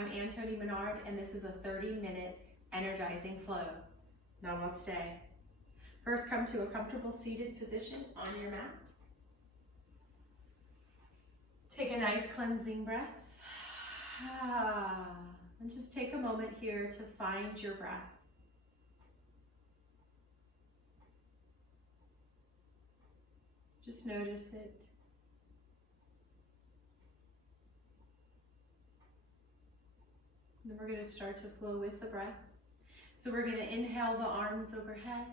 I'm Toni Minard, and this is a 30-minute energizing flow. Namaste. First, come to a comfortable seated position on your mat. Take a nice cleansing breath. And just take a moment here to find your breath. Just notice it. And then we're going to start to flow with the breath. So we're going to inhale the arms overhead.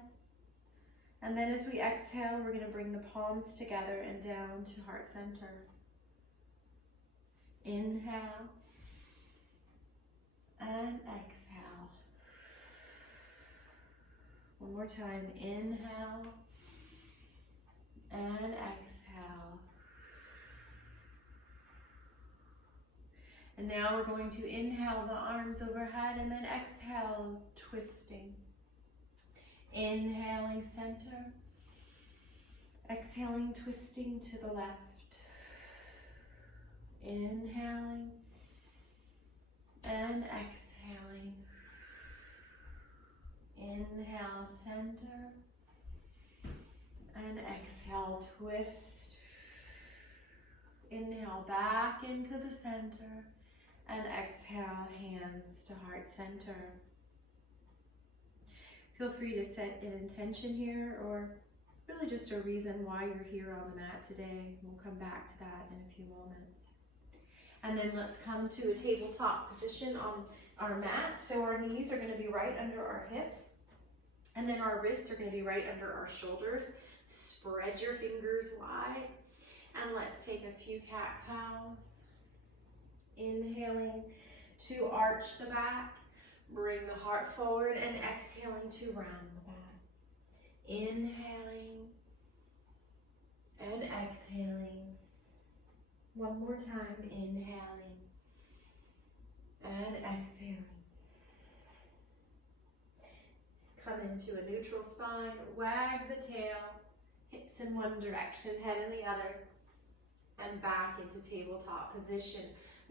And then as we exhale, we're going to bring the palms together and down to heart center. Inhale and exhale. One more time. Inhale and exhale. And now we're going to inhale the arms overhead and then exhale, twisting. Inhaling center. Exhaling, twisting to the left. Inhaling and exhaling. Inhale, center. And exhale, twist. Inhale back into the center. And exhale, hands to heart center. Feel free to set an intention here, or really just a reason why you're here on the mat today. We'll come back to that in a few moments. And then let's come to a tabletop position on our mat. So our knees are going to be right under our hips. And then our wrists are going to be right under our shoulders. Spread your fingers wide. And let's take a few cat-cows. Inhaling to arch the back. Bring the heart forward and exhaling to round the back. Inhaling and exhaling. One more time, inhaling and exhaling. Come into a neutral spine, wag the tail, hips in one direction, head in the other, and back into tabletop position.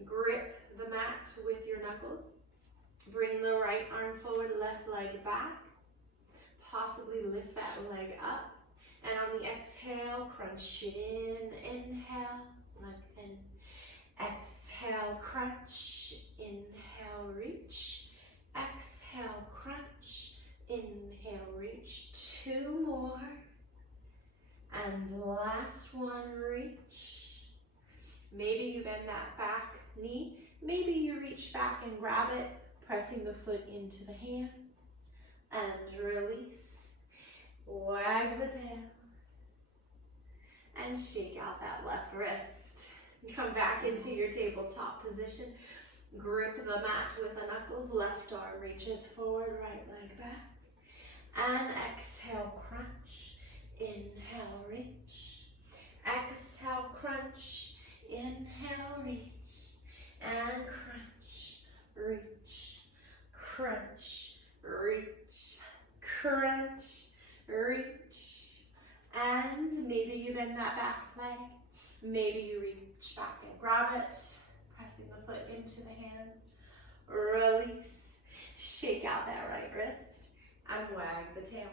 Grip the mat with your knuckles. Bring the right arm forward, left leg back. Possibly lift that leg up. And on the exhale, crunch it in. Inhale, lengthen. Exhale, crunch. Inhale, reach. Exhale, crunch. Inhale, reach. Two more. And last one, reach. Maybe you bend that back knee. Maybe you reach back and grab it, pressing the foot into the hand. And release. Wag the tail. And shake out that left wrist. Come back into your tabletop position. Grip the mat with the knuckles. Left arm reaches forward, right leg back. And exhale, crunch. Inhale, reach. Exhale, crunch. Inhale, reach. And crunch, reach, crunch, reach, crunch, reach. And maybe you bend that back leg. Maybe you reach back and grab it, pressing the foot into the hand. Release. Shake out that right wrist and wag the tail.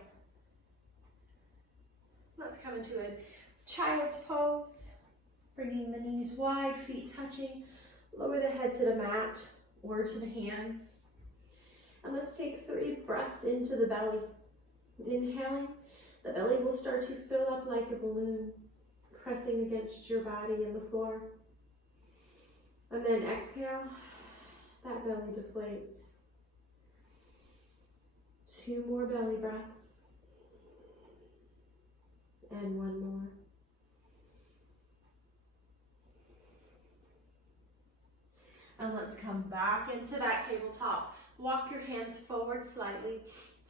Let's come into a child's pose. Bringing the knees wide, feet touching. Lower the head to the mat or to the hands. And let's take 3 breaths into the belly. Inhaling, the belly will start to fill up like a balloon, pressing against your body and the floor. And then exhale, that belly deflates. 2 more belly breaths. And 1 more. And let's come back into that tabletop. Walk your hands forward slightly.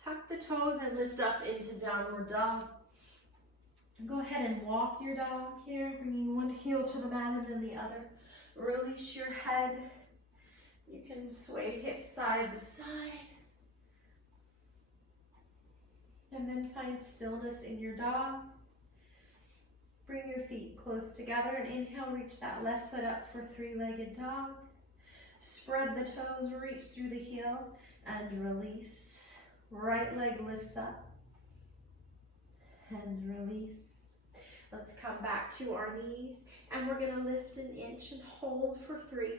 Tuck the toes and lift up into downward dog. Go ahead and walk your dog here, bringing one heel to the mat and then the other. Release your head. You can sway hips side to side. And then find stillness in your dog. Bring your feet close together and inhale, reach that left foot up for 3-legged dog. Spread the toes, reach through the heel and release. Right leg lifts up and release. Let's come back to our knees and we're gonna lift an inch and hold for 3,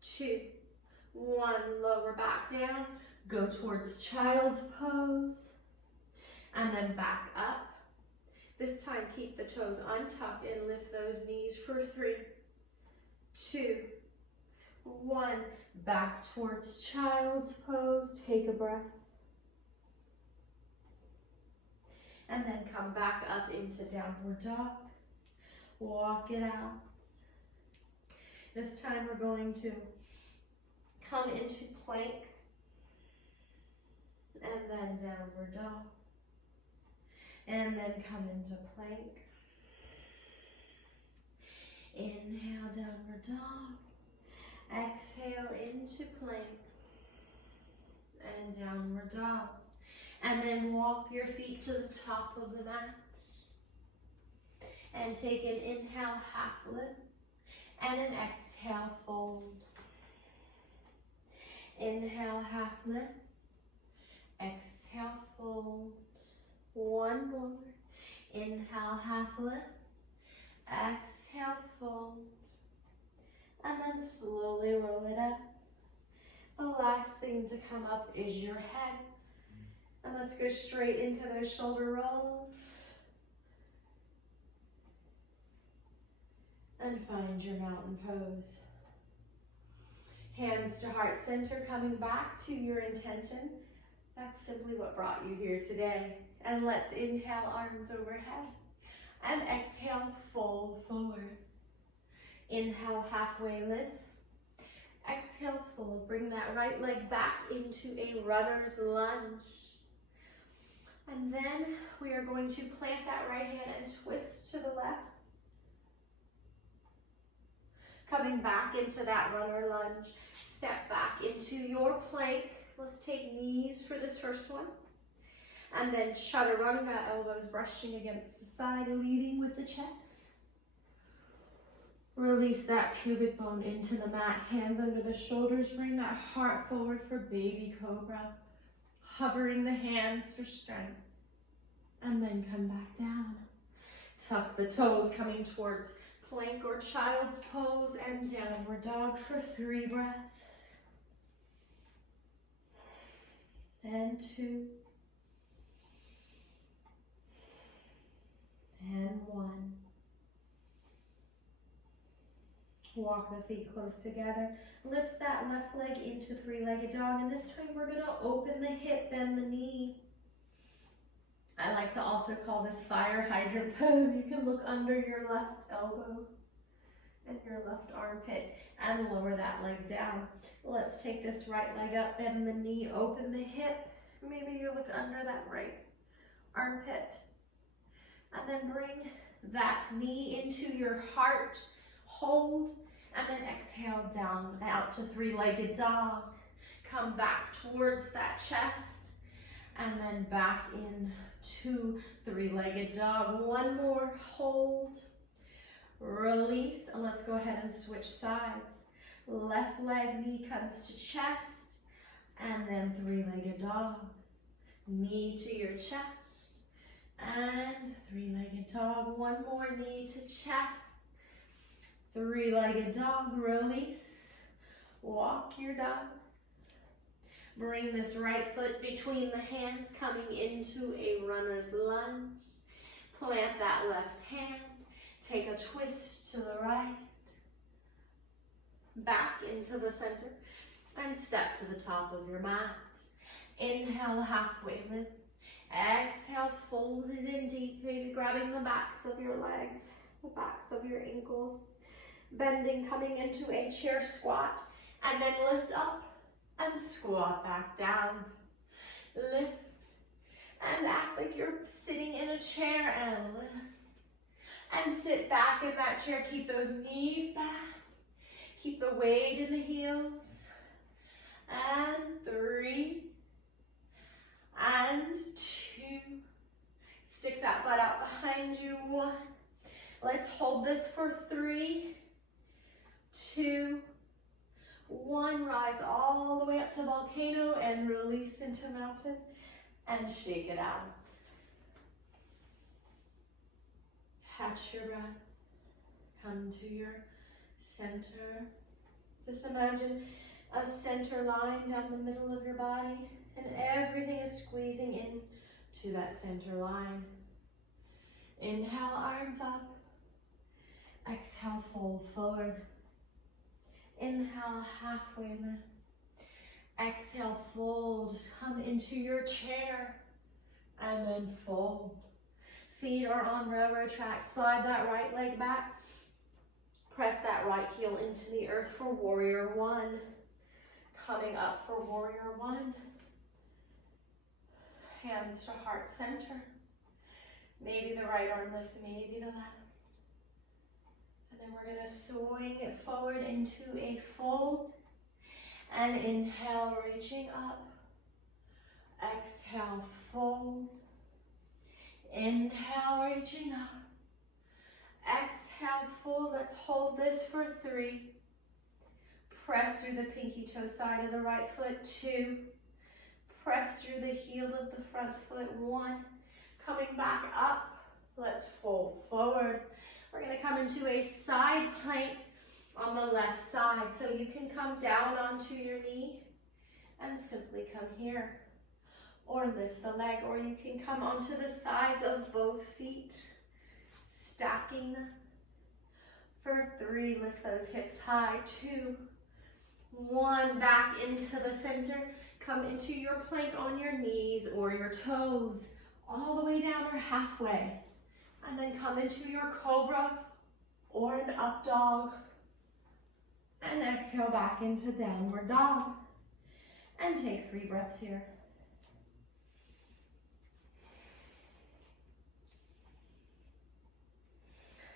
2, 1. Lower back down, go towards child's pose and then back up. This time keep the toes untucked and lift those knees for 3, 2, 1. Back towards child's pose, take a breath. And then come back up into downward dog. Walk it out. This time we're going to come into plank and then downward dog. And then come into plank. Inhale, downward dog. Exhale into plank and downward dog. And then walk your feet to the top of the mat. And take an inhale, half lift. And an exhale, fold. Inhale, half lift. Exhale, fold. One more. Inhale, half lift. Exhale, fold. And then slowly roll it up. The last thing to come up is your head. And let's go straight into those shoulder rolls. And find your mountain pose. Hands to heart center, coming back to your intention. That's simply what brought you here today. And let's inhale, arms overhead. And exhale, fold forward. Inhale, halfway lift. Exhale, fold. Bring that right leg back into a runner's lunge. And then we are going to plant that right hand and twist to the left. Coming back into that runner lunge. Step back into your plank. Let's take knees for this first one. And then chaturanga, elbows brushing against the side, leading with the chest. Release that pubic bone into the mat, hands under the shoulders. Bring that heart forward for baby cobra. Hovering the hands for strength. And then come back down. Tuck the toes, coming towards plank or child's pose and downward dog for 3 breaths. And 2. And 1. Walk the feet close together. Lift that left leg into 3-legged dog. And this time we're going to open the hip, bend the knee. I like to also call this fire hydrant pose. You can look under your left elbow and your left armpit and lower that leg down. Let's take this right leg up, bend the knee, open the hip. Maybe you look under that right armpit. And then bring that knee into your heart. Hold, and then exhale down out to 3-legged dog. Come back towards that chest, and then back in to 3-legged dog. One more, hold, release, and let's go ahead and switch sides. Left leg, knee comes to chest, and then 3-legged dog. Knee to your chest, and 3-legged dog. One more, knee to chest. 3-legged dog, release, walk your dog. Bring this right foot between the hands, coming into a runner's lunge. Plant that left hand, take a twist to the right, back into the center, and step to the top of your mat. Inhale, halfway lift. Exhale, fold it in deep, maybe grabbing the backs of your legs, the backs of your ankles. Bending, coming into a chair squat, and then lift up and squat back down. Lift and act like you're sitting in a chair and lift. And sit back in that chair. Keep those knees back. Keep the weight in the heels. And 3. And 2. Stick that butt out behind you. 1. Let's hold this for 3. 2, 1, rise all the way up to volcano and release into mountain and shake it out. Catch your breath. Come to your center. Just imagine a center line down the middle of your body, and everything is squeezing in to that center line. Inhale, arms up. Exhale, fold forward. Inhale, halfway lift. Exhale, fold. Just come into your chair and then fold. Feet are on railroad tracks. Slide that right leg back. Press that right heel into the earth for warrior 1. Coming up for warrior 1. Hands to heart center. Maybe the right arm lifts, maybe the left. And then we're going to swing it forward into a fold. And inhale, reaching up. Exhale, fold. Inhale, reaching up. Exhale, fold. Let's hold this for 3. Press through the pinky toe side of the right foot. 2. Press through the heel of the front foot. 1. Coming back up. Let's fold forward. We're going to come into a side plank on the left side. So you can come down onto your knee and simply come here. Or lift the leg, or you can come onto the sides of both feet, stacking them. For 3, lift those hips high. 2, 1, back into the center. Come into your plank on your knees or your toes, all the way down or halfway. And then come into your cobra or an up dog. And exhale back into downward dog. And take 3 breaths here.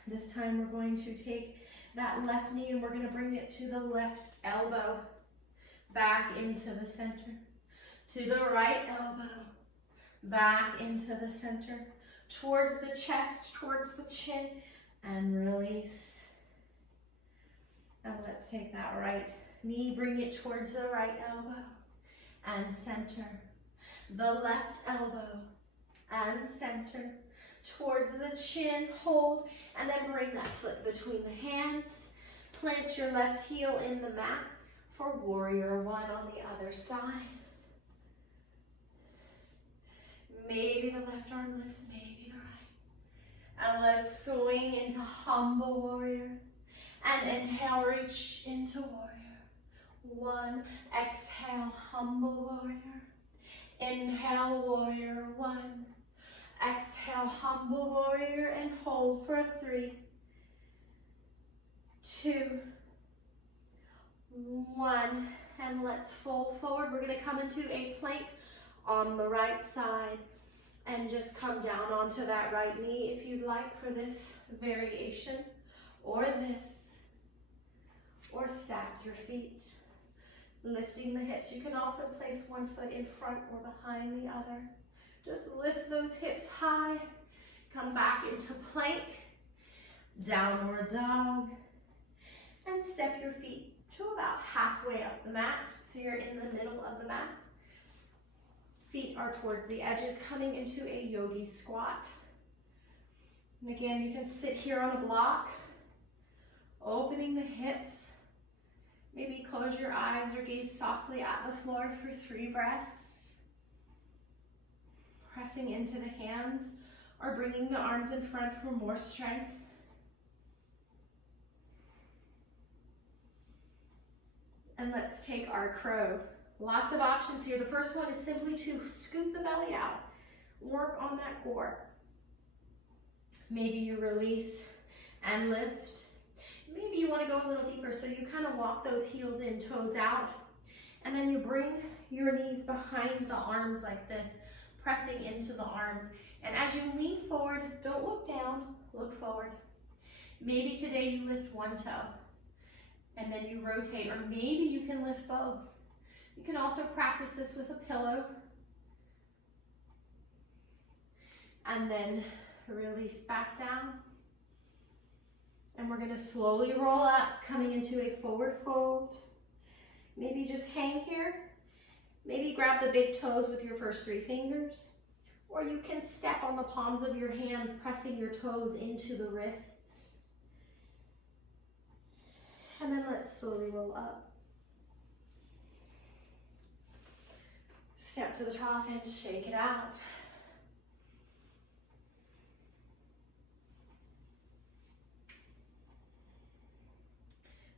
This time we're going to take that left knee and we're going to bring it to the left elbow. Back into the center. To the right elbow. Back into the center. Towards the chest, towards the chin. And release. And let's take that right knee, bring it towards the right elbow. And center. The left elbow. And center. Towards the chin, hold, and then bring that foot between the hands. Plant your left heel in the mat for warrior 1 on the other side. Maybe the left arm lifts, maybe the right. And let's swing into humble warrior. And inhale, reach into warrior. 1, exhale, humble warrior. Inhale, warrior 1. Exhale, humble warrior, and hold for 3, 2, 1, and let's fold forward. We're going to come into a plank on the right side and just come down onto that right knee if you'd like for this variation, or this, or stack your feet, lifting the hips. You can also place one foot in front or behind the other. Just lift those hips high, come back into plank, downward dog, and step your feet to about halfway up the mat, so you're in the middle of the mat. Feet are towards the edges, coming into a yogi squat. And again, you can sit here on a block, opening the hips. Maybe close your eyes or gaze softly at the floor for 3 breaths. Pressing into the hands or bringing the arms in front for more strength. And let's take our crow. Lots of options here. The first one is simply to scoop the belly out. Work on that core. Maybe you release and lift. Maybe you want to go a little deeper, so you kind of walk those heels in, toes out. And then you bring your knees behind the arms like this, pressing into the arms. And as you lean forward, don't look down, look forward. Maybe today you lift one toe and then you rotate, or maybe you can lift both. You can also practice this with a pillow. And then release back down. And we're going to slowly roll up, coming into a forward fold. maybe just hang here. Maybe grab the big toes with your first 3 fingers, or you can step on the palms of your hands, pressing your toes into the wrists. And then let's slowly roll up. Step to the top and shake it out.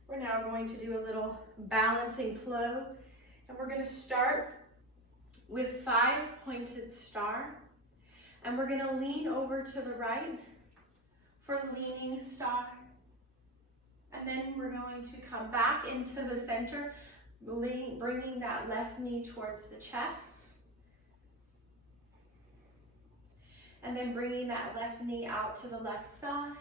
We're now going to do a little balancing flow, and we're going to start with 5 pointed star, and we're going to lean over to the right for leaning star, and then we're going to come back into the center, bringing that left knee towards the chest, and then bringing that left knee out to the left side.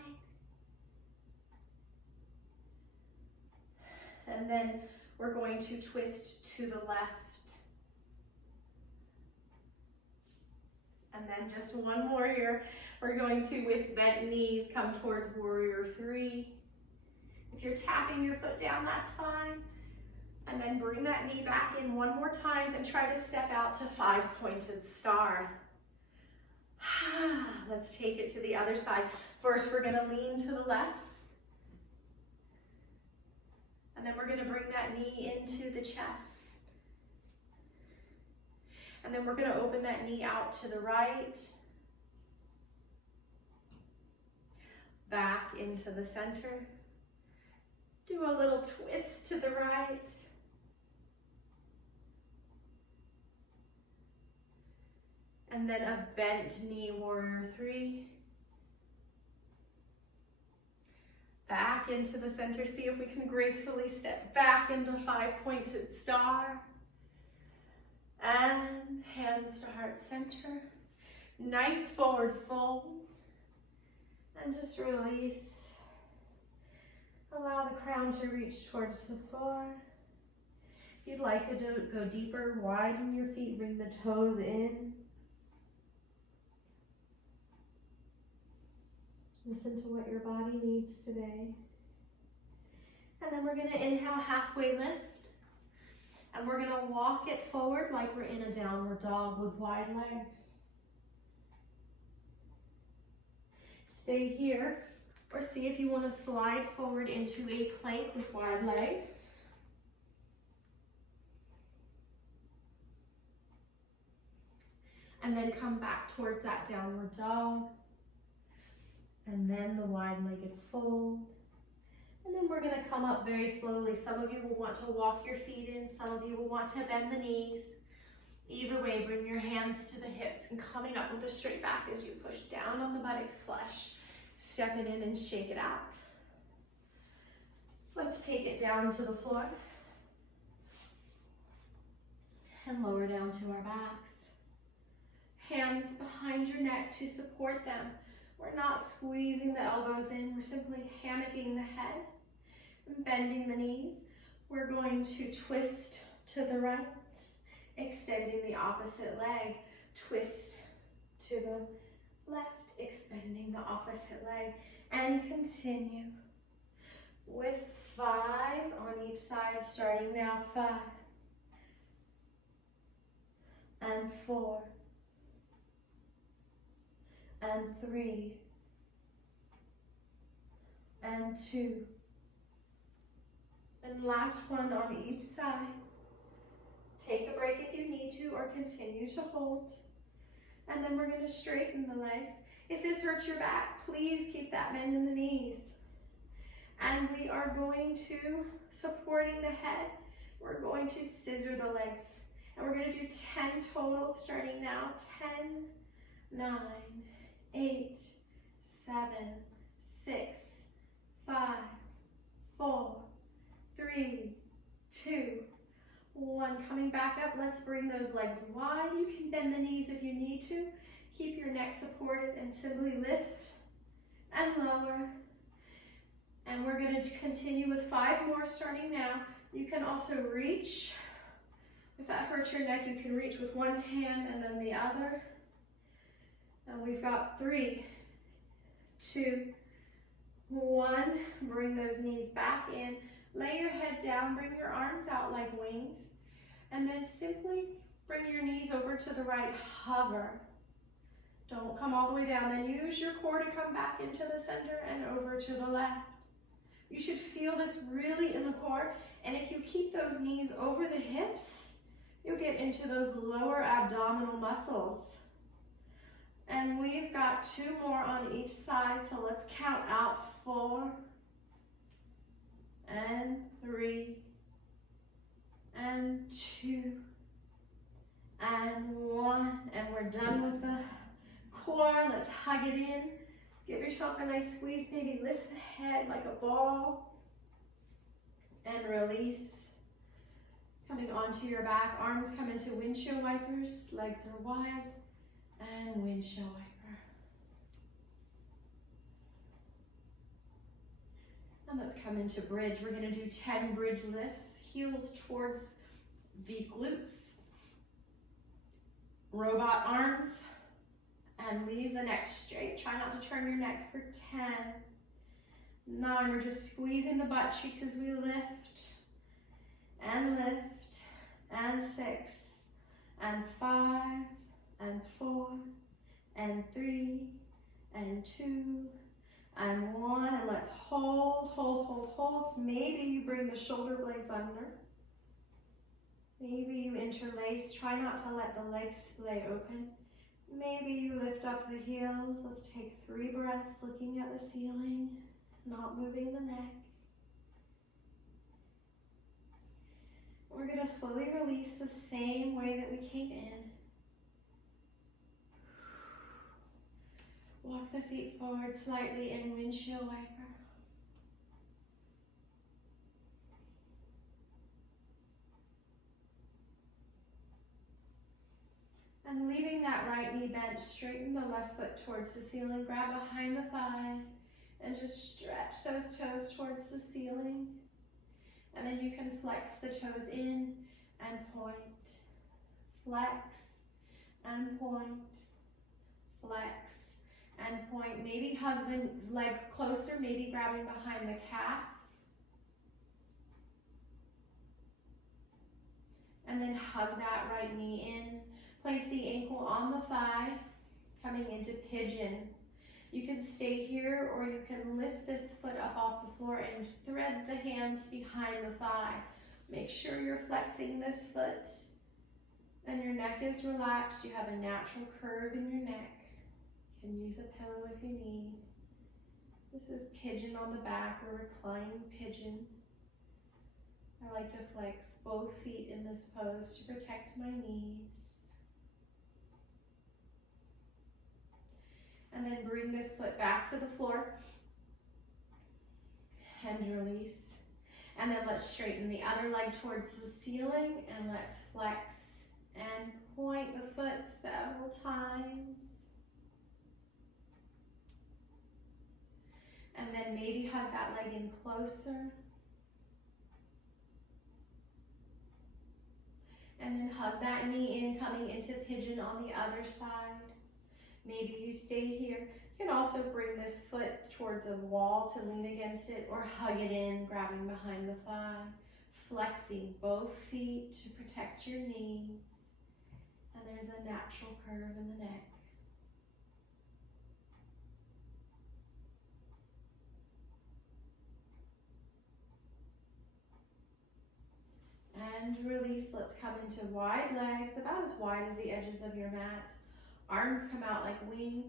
And then we're going to twist to the left. And then just one more here. We're going to, with bent knees, come towards warrior 3. If you're tapping your foot down, that's fine. And then bring that knee back in one more time and try to step out to 5 pointed star. Let's take it to the other side. First, we're gonna lean to the left. And then we're going to bring that knee into the chest. And then we're going to open that knee out to the right. Back into the center. Do a little twist to the right. And then a bent knee, warrior 3. Back into the center. See if we can gracefully step back into 5 pointed star. And hands to heart center. Nice forward fold. And just release. Allow the crown to reach towards the floor. If you'd like to go deeper, widen your feet, bring the toes in. Listen to what your body needs today. And then we're going to inhale, halfway lift. And we're going to walk it forward like we're in a downward dog with wide legs. Stay here, or see if you want to slide forward into a plank with wide legs. And then come back towards that downward dog. And then the wide-legged fold. And then we're going to come up very slowly. Some of you will want to walk your feet in. Some of you will want to bend the knees. Either way, bring your hands to the hips and coming up with a straight back as you push down on the buttocks, flush. Step it in and shake it out. Let's take it down to the floor. And lower down to our backs. Hands behind your neck to support them. We're not squeezing the elbows in, we're simply hammocking the head and bending the knees. We're going to twist to the right, extending the opposite leg, twist to the left, extending the opposite leg, and continue with 5 on each side, starting now. 5 and 4 and 3 and 2 and last one on each side. Take a break if you need to, or continue to hold. And then we're going to straighten the legs. If this hurts your back, please keep that bend in the knees. And we are going to, supporting the head, we're going to scissor the legs. And we're going to do 10 total, starting now. 10, 9, 8, 7, 6, 5, 4, 3, 2, 1. Coming back up, let's bring those legs wide. You can bend the knees if you need to. Keep your neck supported and simply lift and lower. And we're going to continue with 5 more starting now. You can also reach. If that hurts your neck, you can reach with one hand and then the other. And we've got 3, 2, 1. Bring those knees back in. Lay your head down, bring your arms out like wings, and then simply bring your knees over to the right, hover. Don't come all the way down, then use your core to come back into the center and over to the left. You should feel this really in the core, and if you keep those knees over the hips, you'll get into those lower abdominal muscles. And we've got 2 more on each side, so let's count out 4, and 3, and 2, and 1, and we're done with the core. Let's hug it in. Give yourself a nice squeeze, maybe lift the head like a ball, and release. Coming onto your back, arms come into windshield wipers, legs are wide, and windshield wiper. And let's come into bridge. We're going to do 10 bridge lifts, heels towards the glutes, robot arms, and leave the neck straight. Try not to turn your neck for 10. 9, we're just squeezing the butt cheeks as we lift, and 6, and 5, and 4, and 3, and 2, and 1, and let's hold, hold, hold, hold. Maybe you bring the shoulder blades under. Maybe you interlace. Try not to let the legs splay open. Maybe you lift up the heels. Let's take 3 breaths, looking at the ceiling, not moving the neck. We're going to slowly release the same way that we came in. Walk the feet forward slightly in windshield wiper. And leaving that right knee bent, straighten the left foot towards the ceiling, grab behind the thighs, and just stretch those toes towards the ceiling. And then you can flex the toes in and point, flex and point, flex and point. Maybe hug the leg closer, maybe grabbing behind the calf. And then hug that right knee in. Place the ankle on the thigh, coming into pigeon. You can stay here, or you can lift this foot up off the floor and thread the hands behind the thigh. Make sure you're flexing this foot and your neck is relaxed. You have a natural curve in your neck. You can use a pillow if you need. This is pigeon on the back, or reclining pigeon. I like to flex both feet in this pose to protect my knees. And then bring this foot back to the floor and release. And then let's straighten the other leg towards the ceiling, and let's flex and point the foot several times. And then maybe hug that leg in closer. And then hug that knee in, coming into pigeon on the other side. Maybe you stay here. You can also bring this foot towards a wall to lean against it, or hug it in, grabbing behind the thigh, flexing both feet to protect your knees. And there's a natural curve in the neck. And release. Let's come into wide legs, about as wide as the edges of your mat. Arms come out like wings.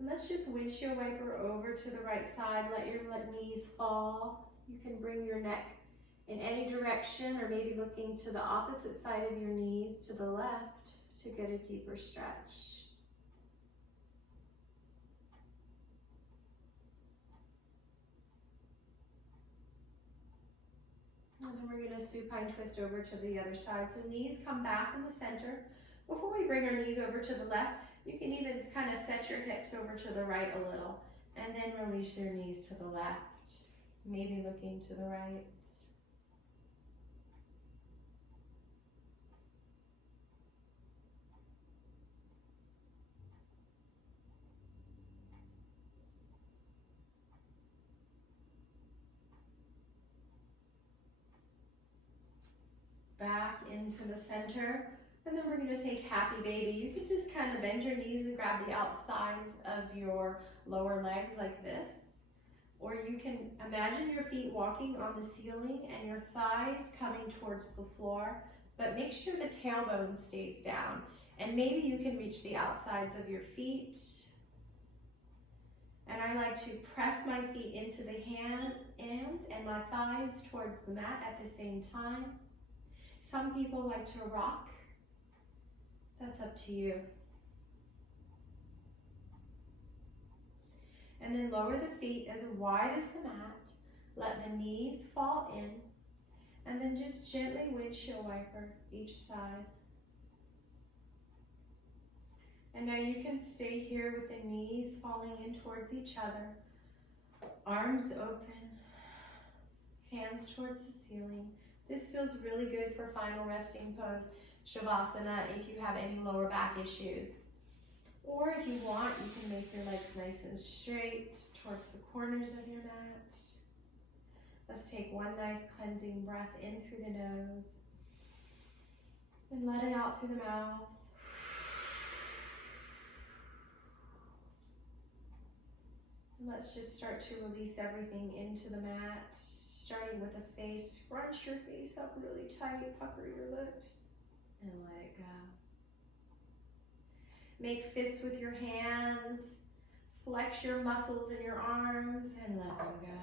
And let's just windshield wiper over to the right side. Let your knees fall. You can bring your neck in any direction, or maybe looking to the opposite side of your knees to the left to get a deeper stretch. And then we're going to supine twist over to the other side. So knees come back in the center. Before we bring our knees over to the left, you can even kind of set your hips over to the right a little, and then release your knees to the left, maybe looking to the right. back into the center. And then we're going to take happy baby. You can just kind of bend your knees and grab the outsides of your lower legs like this. Or you can imagine your feet walking on the ceiling and your thighs coming towards the floor, but make sure the tailbone stays down. And maybe you can reach the outsides of your feet. And I like to press my feet into the hands and my thighs towards the mat at the same time. Some people like to rock. That's up to you. And then lower the feet as wide as the mat. Let the knees fall in. And then just gently windshield wiper each side. And now you can stay here with the knees falling in towards each other. Arms open. Hands towards the ceiling. This feels really good for final resting pose, Shavasana, if you have any lower back issues. Or if you want, you can make your legs nice and straight towards the corners of your mat. Let's take one nice cleansing breath in through the nose. And let it out through the mouth. And let's just start to release everything into the mat. Starting with the face, scrunch your face up really tight, pucker your lips, and let it go. Make fists with your hands, flex your muscles in your arms, and let them go.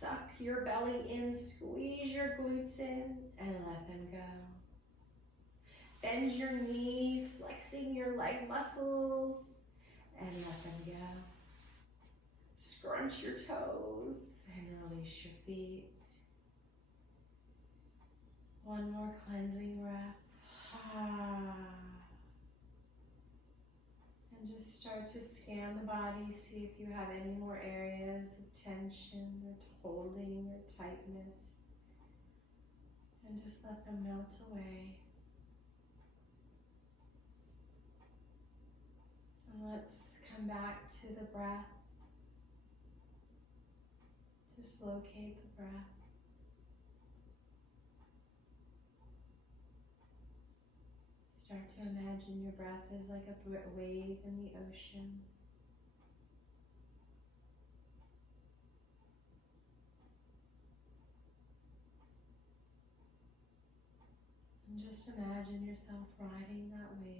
Suck your belly in, squeeze your glutes in, and let them go. Bend your knees, flexing your leg muscles, and let them go. Scrunch your toes and release your feet. One more cleansing breath. And just start to scan the body, see if you have any more areas of tension or holding or tightness. And just let them melt away. And let's come back to the breath. Just locate the breath. Start to imagine your breath is like a wave in the ocean. And just imagine yourself riding that wave.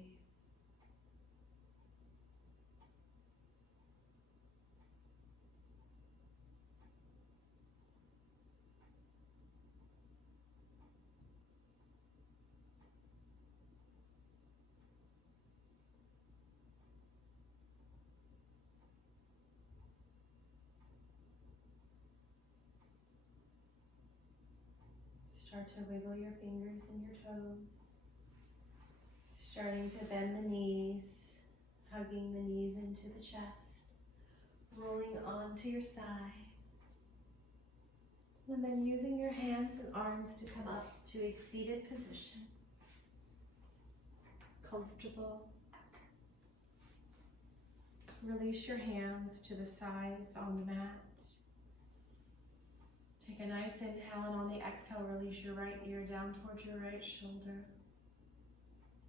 Start to wiggle your fingers and your toes. Starting to bend the knees, hugging the knees into the chest, rolling onto your side. And then using your hands and arms to come up to a seated position. Comfortable. Release your hands to the sides on the mat. Take a nice inhale, and on the exhale, release your right ear down towards your right shoulder.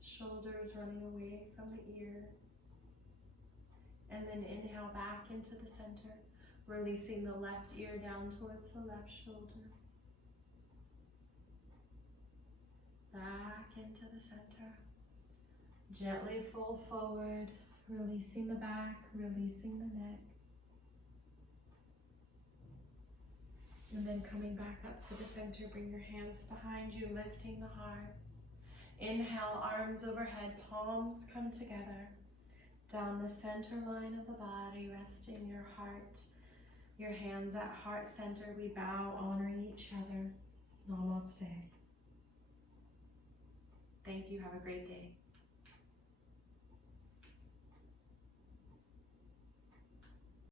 Shoulders running away from the ear. And then inhale back into the center, releasing the left ear down towards the left shoulder. Back into the center. Gently fold forward, releasing the back, releasing the neck. And then coming back up to the center, bring your hands behind you, lifting the heart. Inhale, arms overhead, palms come together. Down the center line of the body, resting your heart. Your hands at heart center, we bow, honoring each other. Namaste. Thank you, have a great day.